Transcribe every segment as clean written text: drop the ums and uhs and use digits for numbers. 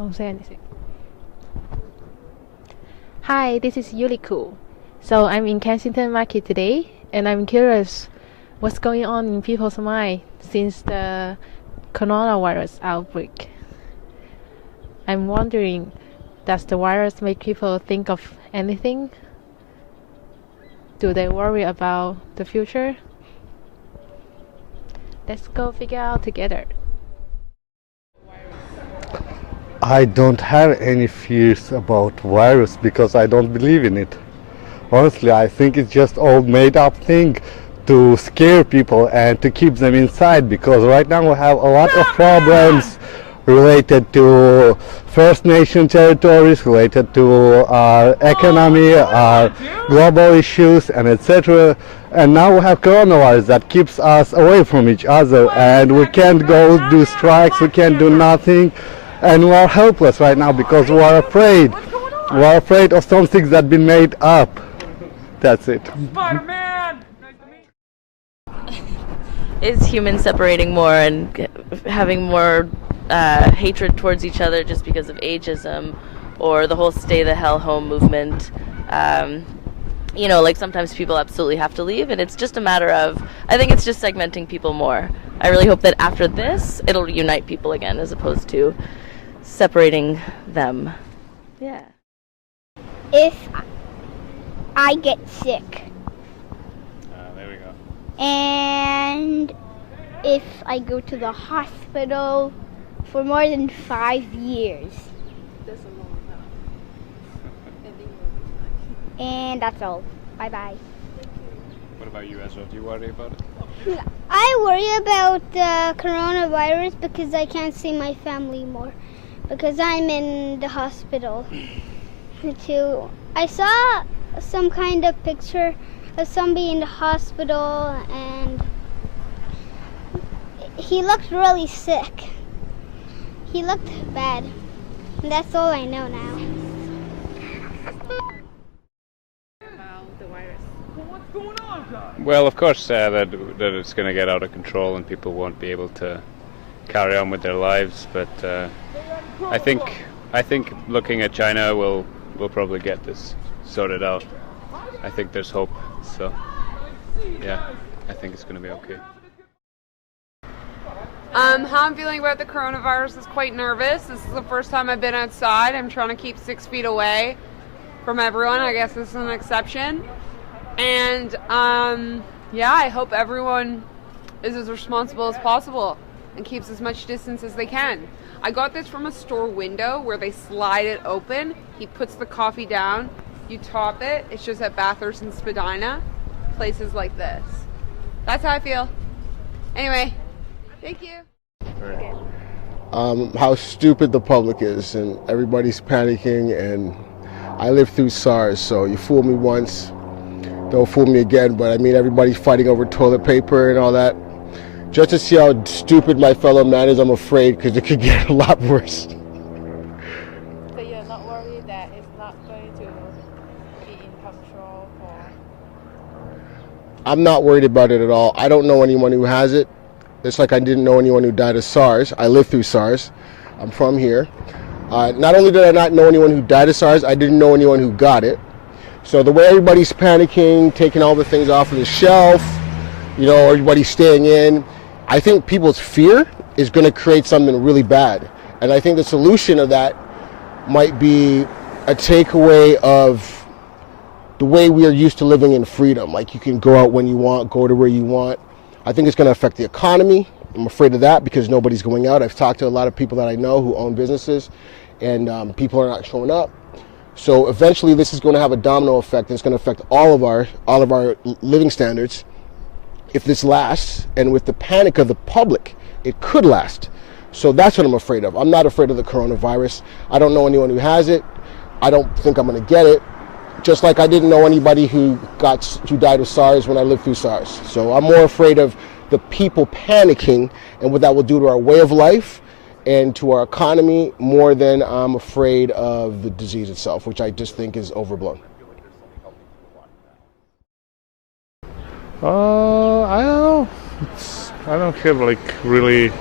Don't say anything. Hi, this is Yuliku. So I'm in Kensington Market today, and I'm curious what's going on in people's mind since the coronavirus outbreak. I'm wondering, does the virus make people think of anything? Do they worry about the future? Let's go figure out together. I don't have any fears about virus because I don't believe in it. Honestly, I think it's just all made up thing to scare people and to keep them inside, because right now we have a lot of problems related to First Nation territories, related to our economy, our global issues, and etc. And now we have coronavirus that keeps us away from each other, and we can't go do strikes, we can't do nothing, and we are helpless right now because we are afraid. We are afraid of something that's been made up. That's it. Spider-Man! Nice to meet Is humans separating more and having more hatred towards each other just because of ageism, or the whole stay the hell home movement? Like sometimes people absolutely have to leave, and it's just a matter of, I think it's just segmenting people more. I really hope that after this, it'll unite people again as opposed to separating them. Yeah. If I get sick. There we go. And if I go to the hospital for more than 5 years. And that's all. Bye-bye. What about you, Ezra? Do you worry about it? I worry about the coronavirus because I can't see my family more. Because I'm in the hospital too. I saw some kind of picture of somebody in the hospital and he looked really sick. He looked bad. And that's all I know now. Well, of course, that it's going to get out of control and people won't be able to carry on with their lives. But I think looking at China, we'll probably get this sorted out. I think there's hope. So yeah, I think it's going to be okay. How I'm feeling about the coronavirus is quite nervous. This is the first time I've been outside. I'm trying to keep 6 feet away from everyone. I guess this is an exception. And I hope everyone is as responsible as possible and keeps as much distance as they can. I got this from a store window where they slide it open. He puts the coffee down, you top it. It's just at Bathurst and Spadina, places like this. That's how I feel. Anyway, thank you. How stupid the public is, and everybody's panicking, and I lived through SARS, so you fool me once, don't fool me again. But I mean, everybody's fighting over toilet paper and all that. Just to see how stupid my fellow man is, I'm afraid, because it could get a lot worse. So you're not worried that it's not going to be in control for... I'm not worried about it at all. I don't know anyone who has it. It's like I didn't know anyone who died of SARS. I lived through SARS. I'm from here. Not only did I not know anyone who died of SARS, I didn't know anyone who got it. So the way everybody's panicking, taking all the things off of the shelf, everybody's staying in, I think people's fear is going to create something really bad. And I think the solution of that might be a takeaway of the way we are used to living in freedom. Like, you can go out when you want, go to where you want. I think it's going to affect the economy. I'm afraid of that because nobody's going out. I've talked to a lot of people that I know who own businesses, and people are not showing up. So eventually this is going to have a domino effect, and it's going to affect all of our living standards if this lasts. And with the panic of the public, it could last. So that's what I'm afraid of. I'm not afraid of the coronavirus. I don't know anyone who has it. I don't think I'm going to get it. Just like I didn't know anybody who died of SARS when I lived through SARS. So I'm more afraid of the people panicking and what that will do to our way of life and to our economy more than I'm afraid of the disease itself, which I just think is overblown. I don't know. I don't have like really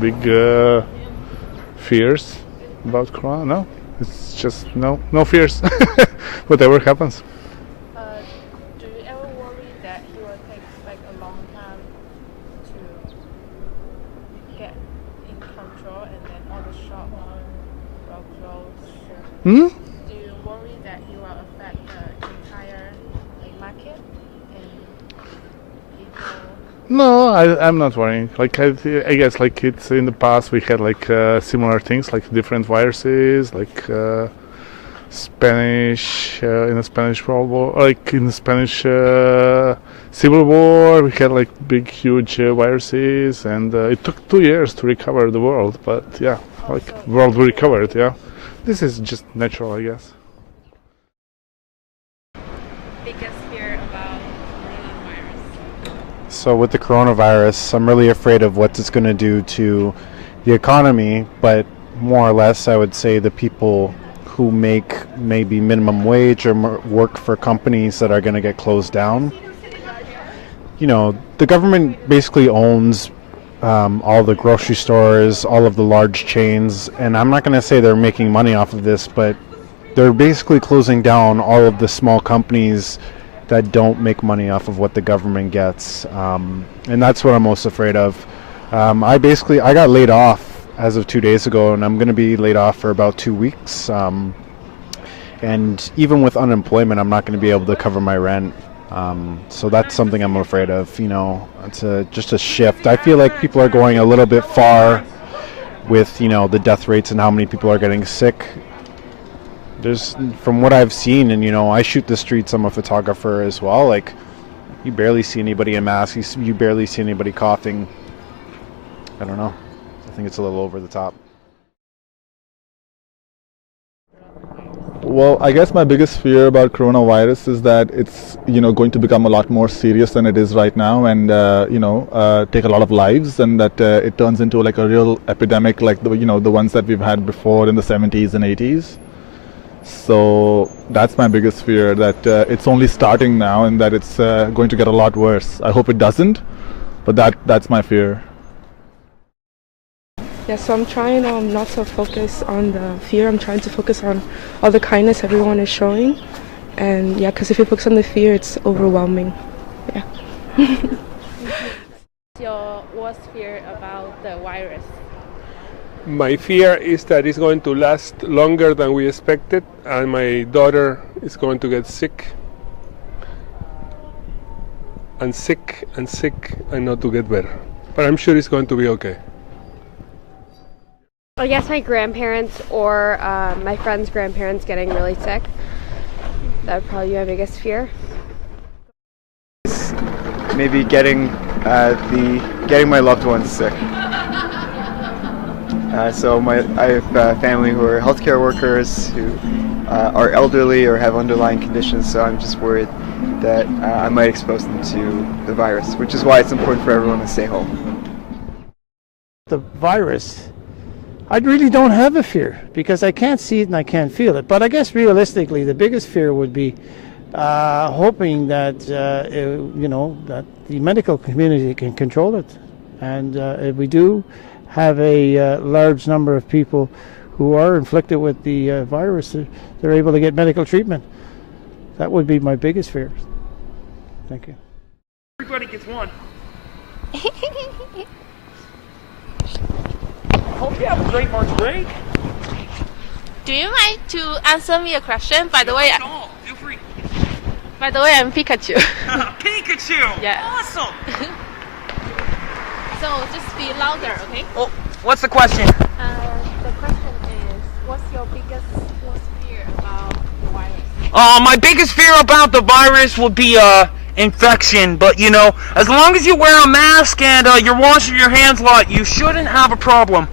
big fears. about Corona? No, it's just no fears. Whatever happens. Do you ever worry that it will take like a long time to get in control and then all the shops will close? Do you worry that it will affect the entire market and people? No, I'm not worrying. Like I guess like it's in the past we had like similar things like different viruses like Spanish in the Spanish World War, like in the Spanish Civil War we had like big huge viruses, and it took 2 years to recover the world, but yeah, like world recovered. Yeah, this is just natural, I guess. Biggest fear about coronavirus? So with the coronavirus, I'm really afraid of what it's going to do to the economy, but more or less I would say the people who make maybe minimum wage or work for companies that are going to get closed down. You know, the government basically owns all the grocery stores, all of the large chains, and I'm not going to say they're making money off of this, but they're basically closing down all of the small companies that don't make money off of what the government gets, and that's what I'm most afraid of. I got laid off as of 2 days ago, and I'm going to be laid off for about 2 weeks, and even with unemployment I'm not going to be able to cover my rent, so that's something I'm afraid of. You know, it's just a shift. I feel like people are going a little bit far with, you know, the death rates and how many people are getting sick. There's, from what I've seen, and you know, I shoot the streets, I'm a photographer as well, like you barely see anybody in masks, you barely see anybody coughing. I don't know, I think it's a little over the top. Well, I guess my biggest fear about coronavirus is that it's, you know, going to become a lot more serious than it is right now, and take a lot of lives, and that it turns into like a real epidemic like the ones that we've had before in the 70s and 80s. So that's my biggest fear, that it's only starting now and that it's going to get a lot worse. I hope it doesn't, but that's my fear. Yeah, so I'm trying not to focus on the fear. I'm trying to focus on all the kindness everyone is showing. And yeah, because if you focus on the fear, it's overwhelming. Yeah. What's your worst fear about the virus? My fear is that it's going to last longer than we expected, and my daughter is going to get sick and sick and sick and not to get better. But I'm sure it's going to be okay. I guess my grandparents or my friend's grandparents getting really sick. That would probably be my biggest fear. Maybe getting my loved ones sick. So I have family who are healthcare workers who are elderly or have underlying conditions, so I'm just worried that I might expose them to the virus, which is why it's important for everyone to stay home. The virus, I really don't have a fear because I can't see it and I can't feel it. But I guess realistically, the biggest fear would be hoping that that the medical community can control it, and if we do have a large number of people who are inflicted with the virus, they're able to get medical treatment. That would be my biggest fear. Thank you. Everybody gets one. Hope you have a great March break. Do you mind to answer me a question? By the way, No, feel free. by the way, I'm Pikachu. Pikachu! Yeah. Awesome! So just be louder, okay? Oh, what's the question? The question is, what's your biggest fear about the virus? My biggest fear about the virus would be infection, but you know, as long as you wear a mask and you're washing your hands a lot, you shouldn't have a problem.